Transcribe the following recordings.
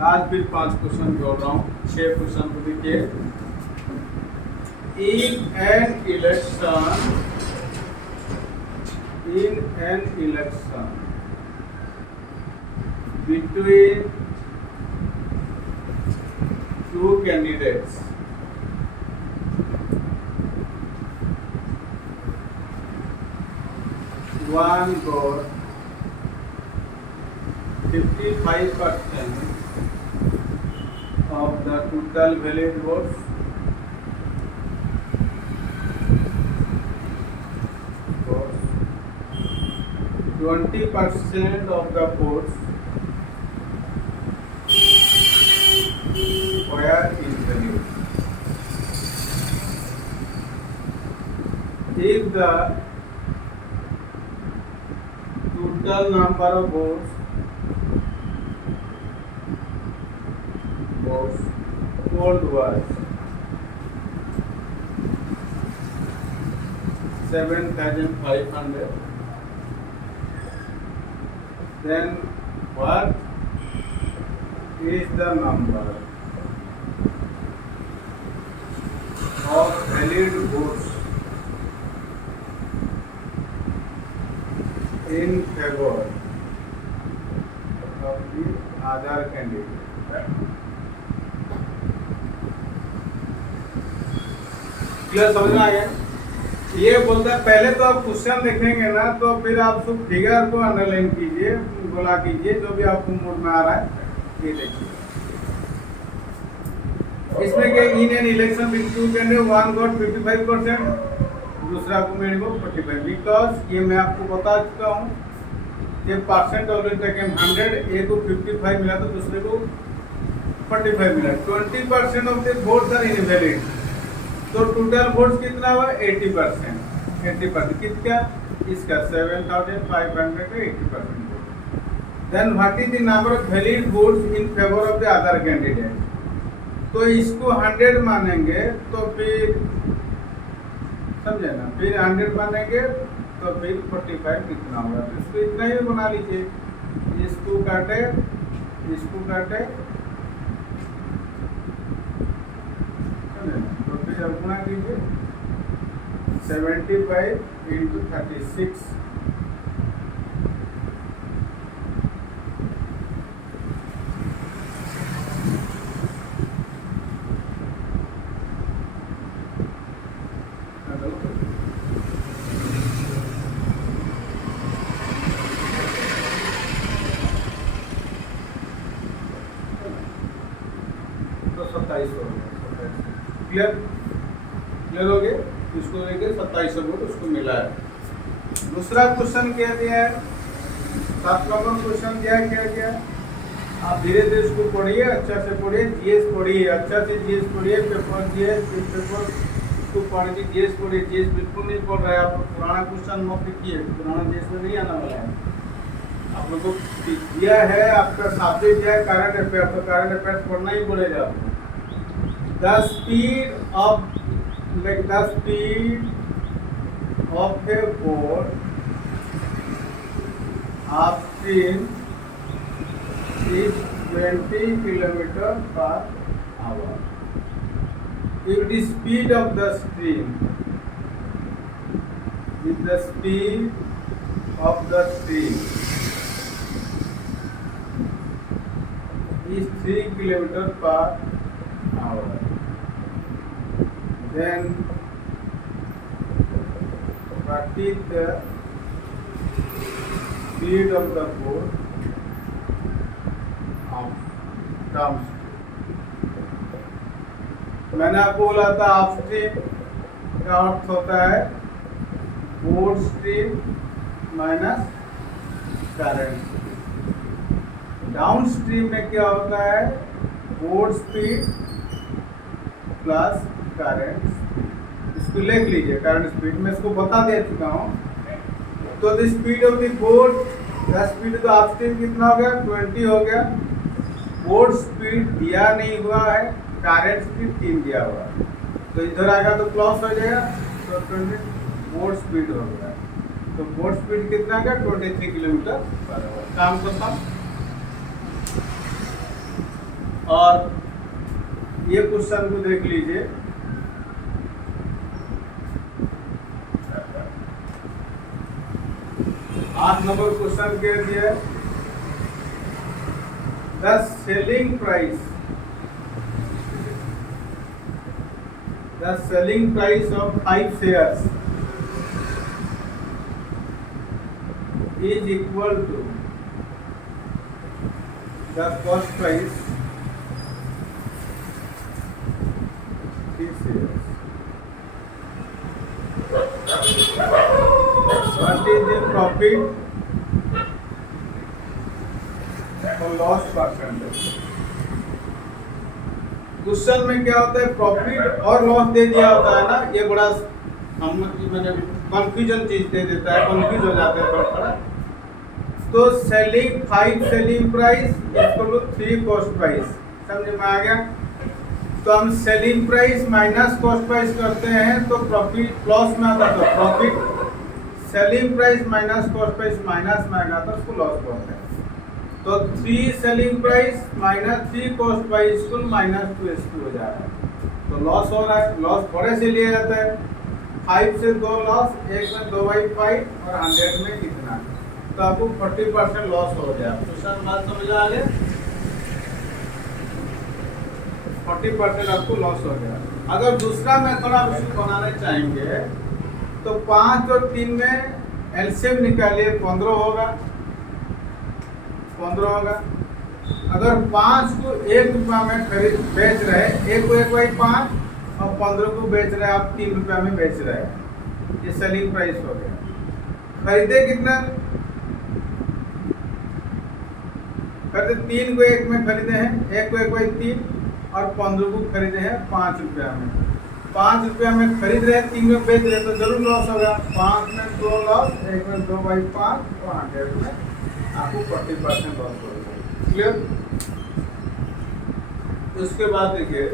आज भी 5 क्वेश्चन जोड़ रहा हूँ। 6 क्वेश्चन को देखिए। In an election between two candidates, one got 55% of the total valid votes, votes 20% of the votes were invalid. If the total number of votes polled was 7,500, then what is the number of valid votes in favor of the other candidate? Clear समझ में आ गया? ये बोलता है पहले तो आप क्वेश्चन देखेंगे ना, तो फिर आप सब फिगर को अंडरलाइन कीजिए, बोला कीजिए, जो भी आपको मूड में आ रहा है ये देखिए। इसमें क्या in an election with two candidate, one got 55%, दूसरा को मेरे को 45, बिकॉज ये मैं आपको बता चुका हूँ कि परसेंट ऑलरेडी टेकन 100, ए को 55 मिला तो दूसरे को 45 मिला। 20% of the votes are invalid, तो टोटल वोट्स कितना हुआ? 80%। 80% कितना? इसका 7,500 का 80% वोट। Then what is the number of valid votes in favour of the other candidate? तो इसको 100 मानेंगे तो फिर समझे ना, फिर 100 मानेंगे तो फिर 45 कितना होगा? तो इसको इतना ही बना लीजिए, इसको काटे, इसको काटे, गुणा कीजिए 75 into 36, तो 27 हो गया। क्लियर हो गया? इसको लेके 2700 वोट उसको मिला है। दूसरा क्वेश्चन क्या दिया है? 7 नंबर क्वेश्चन दिया है। क्या दिया? आप धीरे धीरे इसको पढ़िए, अच्छा से पढ़िए, जीएस पढ़िए, अच्छा से जीएस पढ़िए, पेपर जीएस, पेपर को पढ़ के जीएस पढ़िए। जीएस बिल्कुल नहीं पढ़ रहा है आप, पुराना क्वेश्चन मत लिखिए, पुराना जीएस में नहीं आना वाला है। आप लोग को दिया है, आपका सब्जेक्ट दिया है करंट अफेयर, तो करंट अफेयर्स पढ़ना ही पड़ेगा आपको। The speed of a boat upstream is 20 km/h. If the speed of the stream is 3 km/h, then what is the speed of the boat downstream? मैंने आपको बोला था अपस्ट्रीम का अर्थ होता है boat stream minus current. Downstream में क्या होता है? Boat speed plus current speed. इसको लिख लीजिए, करंट स्पीड मैं इसको बता दे चुका हूँ। तो the speed of the boat, the speed तो अपस्ट्रीम कितना हो गया? 20 हो गया। बोट स्पीड दिया नहीं हुआ है, करंट स्पीड 3 दिया हुआ है, तो इधर आएगा तो प्लस हो जाएगा, तो 20 बोट स्पीड हो गया। तो बोट स्पीड कितना का 23 किलोमीटर पर आवर। काम खत्म। और ये क्वेश्चन को देख लीजिए, आठ नंबर क्वेश्चन कह दिया, the selling price of 5 shares is equal to the cost price 3 shares. What is the profit or loss percentage? Question में क्या होता है, प्रॉफिट और लॉस दे दिया होता है ना, ये बड़ा हम मैंने कंफ्यूजन चीज दे देता है, कंफ्यूज हो जाते हैं थोड़ा। तो 5 selling price equal to 3 cost price, समझ में आ गया। तो हम selling price minus cost price करते हैं तो प्रॉफिट लॉस में आता है, तो profit, selling price minus cost price minus में आएगा तो उसको लॉस बोलते हैं। तो 3 selling price minus 3 cost price कुल माइनस 2 SP हो जा रहा है, तो लॉस हो रहा है। लॉस थोड़े से लिया जाता है, 5 से 2 लॉस, एक में 2/5 और 100 में कितना, तो आपको 40% लॉस हो गया। क्वेश्चन बात समझ आ गया, 40% आपको लॉस हो गया। अगर दूसरा मेथड आप इसको बनाना चाहेंगे तो 5 और 3 में एलसीएम निकालिए, 15 होगा। अगर 5 को 1 रुपया में बेच रहे, 1 को 1/5 और 15 को बेच रहे आप 3 रुपया में बेच रहे हैं, ये सेलिंग प्राइस हो गया। खरीदे कितना, खरीदे 3 को 1 में खरीदे हैं, 1 को 1/3 और 15 को खरीदे हैं 5 रुपया में। 5 रुपया में खरीद रहे, 3 में बेच रहे, तो जरूर लॉस होगा। 5 में 2 लॉस, 1 में 2/5 और 100 में आपको 40% लॉस होगा। क्लियर। उसके बाद देखिए,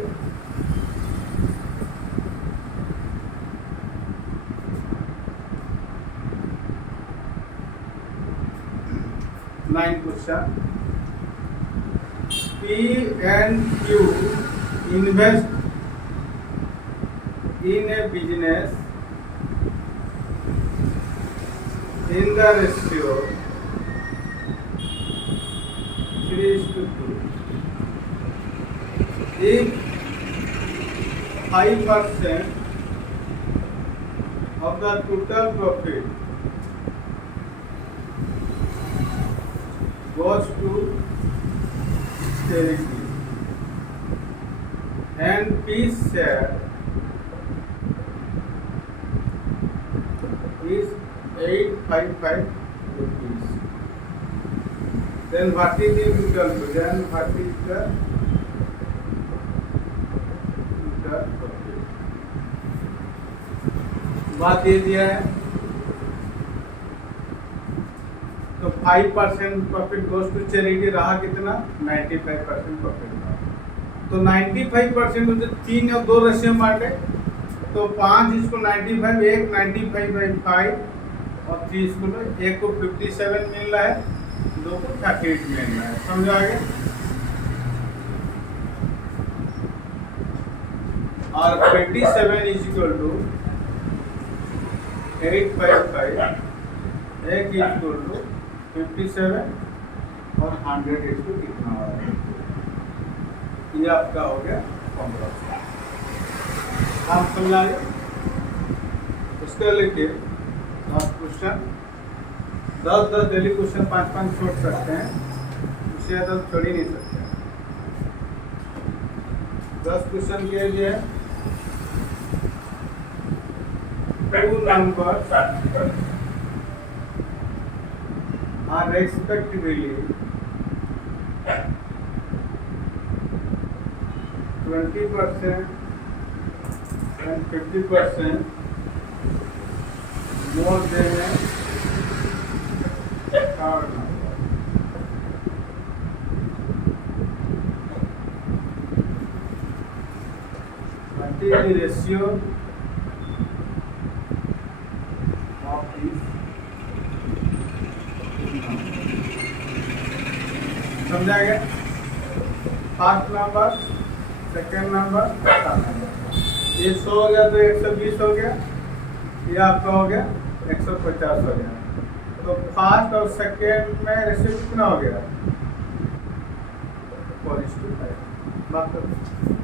nine question, P and Q invest in a business in the ratio 3:2. If 5% of the total profit goes to charity and P's share is 855 rupees, then what is the total? Then what is the total profit? बात दे दिया है, तो 5% profit goes to charity रहा कितना, 95% profit रहा। तो 95% में 3 और 2 रेशियो बांटे, तो 5 इसको 95, 1 95/5 और 3 इसको 1 को 57 मिल रहा है, 2 को 38 मिल रहा है। समझ आ गया। और 57 is equal to 855, 1 is equal to 57 और 100 इसको कितना हो रहा है, ये आपका हो गया 15। आप समझा रहे, उसके लिखिए 10 क्वेश्चन, 10 डेली क्वेश्चन 5 छोड़ सकते हैं, उससे ज़्यादा छोड़ ही नहीं सकते। 10 क्वेश्चन के लिए 2 numbers are respectively 20% and 50% more than a third number. What is the ratio of these? समझा गया। First number, second number, third number. ये 100 हो गया तो 120 हो गया, ये आपका हो गया 150 हो गया। तो फर्स्ट और सेकेंड में रेशियो कितना हो गया? 4:5। बात करो।